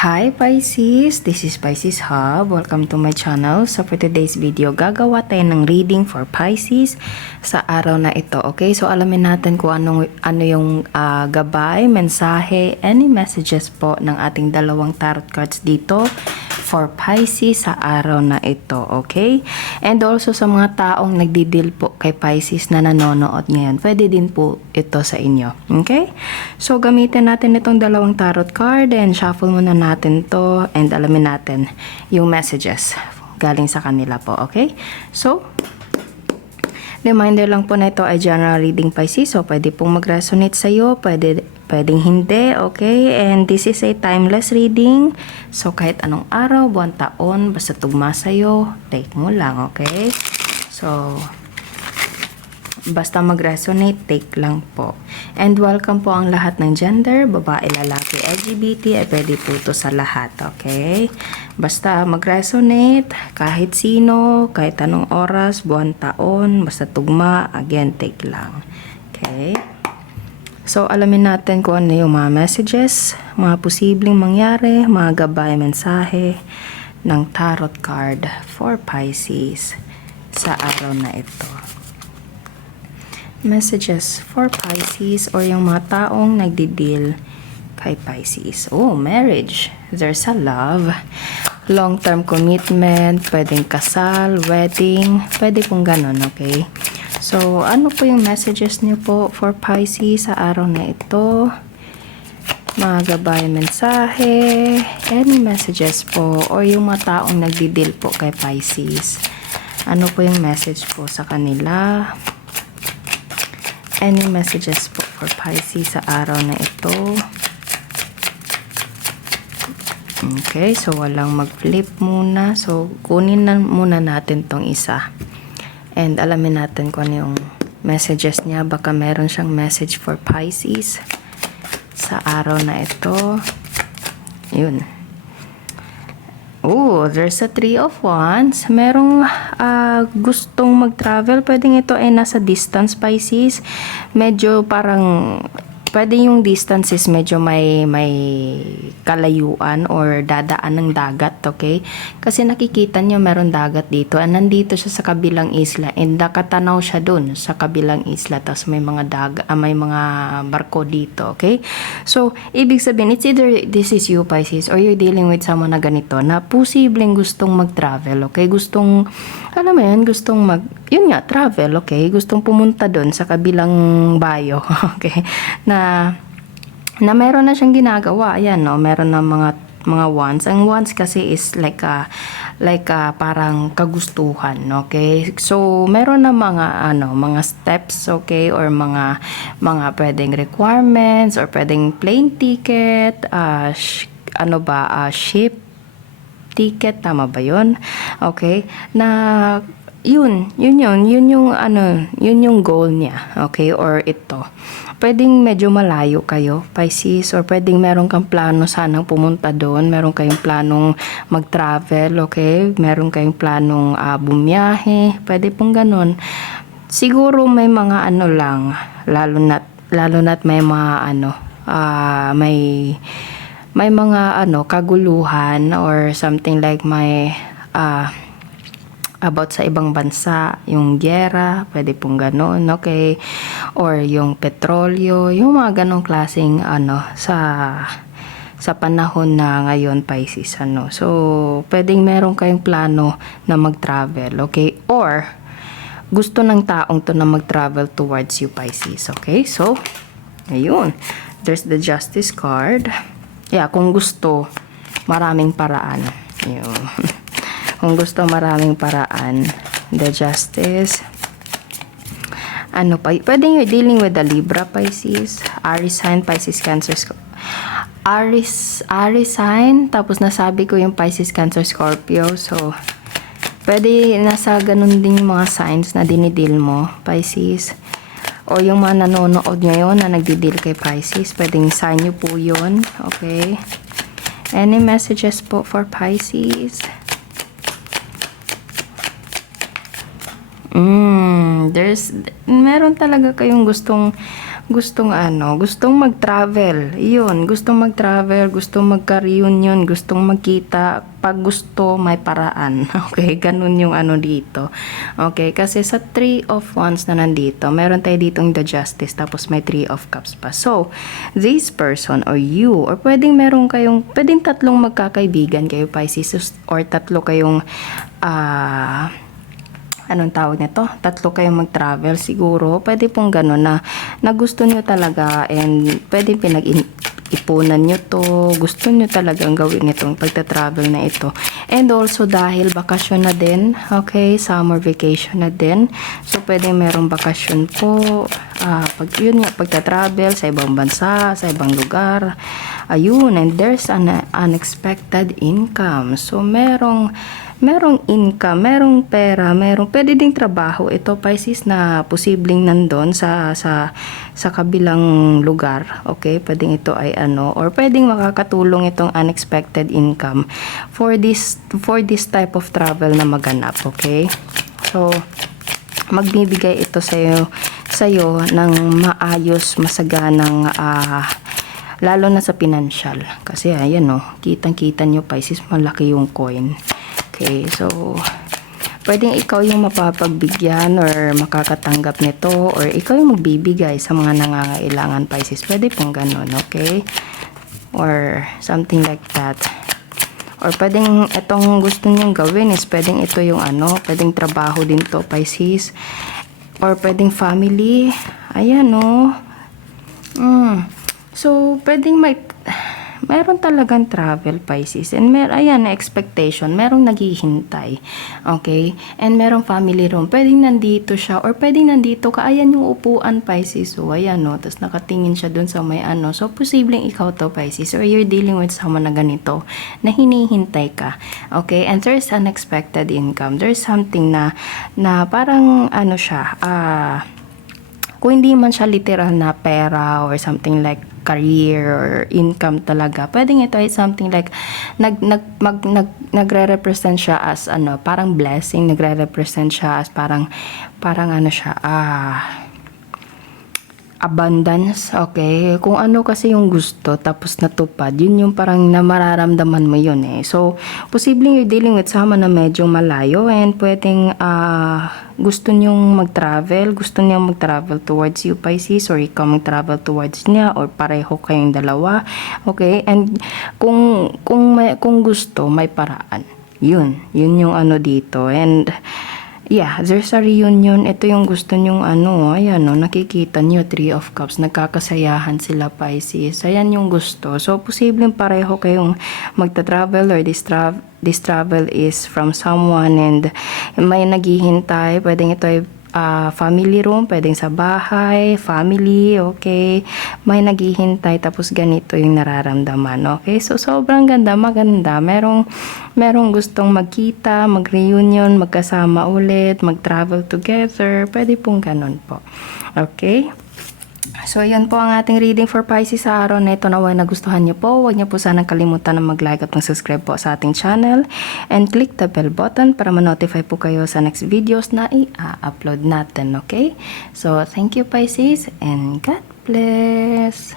Hi Pisces! This is Pisces Hub. Welcome to my channel. So for today's video, gagawa tayo ng reading for Pisces sa araw na ito. Okay? So alamin natin kung ano yung gabay, mensahe, any messages po ng ating dalawang tarot cards dito for Pisces sa araw na ito. Okay? And also sa mga taong nagdidil po kay Pisces na nanonood ngayon, pwede din po ito sa inyo. Okay? So gamitin natin itong dalawang tarot card and shuffle muna natin to and alamin natin yung messages galing sa kanila po. Okay? So, reminder lang po na ito ay general reading Pisces. So, pwede pong mag-resonate sa'yo, pwedeng hindi, okay? And this is a timeless reading. So, kahit anong araw, buwan, taon, basta tugma sa'yo, take mo lang, okay? So, basta mag-resonate, take lang po. And welcome po ang lahat ng gender, babae, lalaki, LGBT, ay pwede po ito sa lahat, okay? Basta mag-resonate, kahit sino, kahit anong oras, buwan, taon, basta tugma, again, take lang. Okay? So, alamin natin kung ano yung mga messages, mga posibleng mangyari, mga gabay, mensahe ng tarot card for Pisces sa araw na ito. Messages for Pisces or yung mga taong nagdidil kay Pisces. Oh, marriage. There's a love. Long-term commitment. Pwedeng kasal, wedding. Pwede pong ganun, okay? So, ano po yung messages niyo po for Pisces sa araw na ito? Mga gabay, mensahe. Any messages po or yung mga taong nagdidil po kay Pisces. Ano po yung message po sa kanila? Any messages po for Pisces sa araw na ito? Okay, so walang mag-flip muna. So, kunin na muna natin tong isa. And alamin natin kung ano yung messages niya. Baka meron siyang message for Pisces sa araw na ito. Yun. Oh, there's a 3 of Wands. Merong gustong mag-travel. Pwedeng ito ay nasa distance, Pisces. Medyo parang, pwede yung distances medyo may kalayuan or dadaan ng dagat, okay? Kasi nakikita nyo meron dagat dito. And nandito siya sa kabilang isla. And nakatanaw siya dun sa kabilang isla. Tapos may mga may mga barko dito, okay? So, ibig sabihin, it's either this is you, Pisces, or you're dealing with someone na ganito, na posibleng gustong mag-travel, okay? Gustong, alam mo yan, gustong yun nga, travel, okay? Gustong pumunta dun sa kabilang bayo, okay? Na meron na siyang ginagawa. Ayan, no? Meron na mga wands. Ang wands kasi is like parang kagustuhan, okay? So, meron na mga steps, okay? Or mga pwedeng requirements or pwedeng plane ticket, ship ticket, tama ba yun? Okay? Na yun yung goal niya, okay? Or ito. Pwedeng medyo malayo kayo, Pisces, or pwedeng meron kang plano sanang pumunta doon, meron kayong planong mag-travel, okay? Meron kayong planong bumiyahe, pwede pong ganun. Siguro may mga lang, lalo na't may mga may mga kaguluhan or something like may about sa ibang bansa, yung giyera, pwede pong gano'n, okay? Or yung petrolyo, yung mga ganong klaseng sa panahon na ngayon, Pisces, So, pwedeng meron kayong plano na mag-travel, okay? Or, gusto ng taong to na mag-travel towards you, Pisces, okay? So, ayun. There's the Justice card. Yeah, kung gusto, maraming paraan. Ayun. Kung gusto, maraming paraan. The Justice. Pwedeng you're dealing with the Libra, Pisces. Aries sign, Pisces, Cancer, Aries sign. Tapos nasabi ko yung Pisces, Cancer, Scorpio. So, pwede nasa ganun din yung mga signs na dinidil mo, Pisces. O yung mga nanonood ngayon na nagdidil kay Pisces. Pwedeng sign nyo po yun. Okay. Any messages po for Pisces? Meron talaga kayong gustong gustong mag-travel. Iyon, gustong mag-travel, gustong magka-reunion, gustong magkita. Pag gusto, may paraan. Okay, ganun yung ano dito. Okay, kasi sa 3 of Wands na nandito, meron tayo ditong the Justice, tapos may 3 of Cups pa. So, this person or you, or pwedeng pwedeng tatlong magkakaibigan kayo, Pisces, or tatlo kayong, anong tawag nito? Tatlo kayong mag-travel siguro. Pwede pong gano'n na gusto nyo talaga and pwede ipunan nyo to. Gusto nyo talagang gawin itong pagta-travel na ito. And also dahil bakasyon na din. Okay, summer vacation na din. So pwede merong bakasyon po. Pagta-travel sa ibang bansa, sa ibang lugar. Ayun, and there's an unexpected income. So merong income, merong pera, pwede ding trabaho ito, Pisces, na posibleng nandun sa kabilang lugar. Okay, pwedeng ito ay or pwedeng makakatulong itong unexpected income for this type of travel na maganap. Okay, so magbibigay ito sa'yo ng maayos, masaganang lalo na sa financial. Kasi ayan kitang-kita nyo, Pisces, malaki yung coin. Okay, so pwedeng ikaw yung mapapagbigyan or makakatanggap nito, or ikaw yung magbibigay sa mga nangangailangan, Pisces. Pwede pong ganun, okay? Or something like that. Or pwedeng itong gusto niyong gawin is pwedeng ito yung pwedeng trabaho din to, Pisces. Or pwedeng family. Ayan, So, pwedeng meron talagang travel, Pisces. And ayan, expectation. Merong naghihintay. Okay? And merong family room. Pwedeng nandito siya or pwedeng nandito ka. Ayan yung upuan, Pisces. So, ayan, Tapos nakatingin siya dun sa may So, posibleng ikaw to, Pisces. Or you're dealing with someone na ganito na hinihintay ka. Okay? And there's unexpected income. There's something na parang siya, kung hindi man siya literal na pera or something like career or income talaga, pwedeng ito ay something like nagre-represent siya as parang blessing, nagre-represent siya as parang siya, abundance. Okay, kung kasi yung gusto tapos natupad, yun yung parang mararamdaman mo yun So posibleng you're dealing with someone na medyo malayo and pwedeng gusto niyong mag-travel towards you, Pisces, or ikaw mag-travel towards niya, or pareho kayong dalawa. Okay, and kung gusto, may paraan. Yun yung dito. And yeah, there's a reunion. Ito yung gusto nyong ayan nakikita nyo, 3 of Cups, nagkakasayahan sila, Pisces. Ayan yung gusto. So, posibleng pareho kayong magta-travel, or this travel is from someone and may naghihintay. Pwedeng ito ay family room, pwedeng sa bahay, family, okay? May naghihintay, tapos ganito yung nararamdaman, okay? So, sobrang maganda. Merong gustong magkita, mag-reunion, magkasama ulit, mag-travel together. Pwede pong ganun po. Okay? So, yan po ang ating reading for Pisces sa araw na ito. Naway nagustuhan nyo po. Huwag nyo po sanang kalimutan na mag-like at mag-subscribe po sa ating channel. And click the bell button para ma-notify po kayo sa next videos na i-upload natin. Okay? So, thank you, Pisces, and God bless!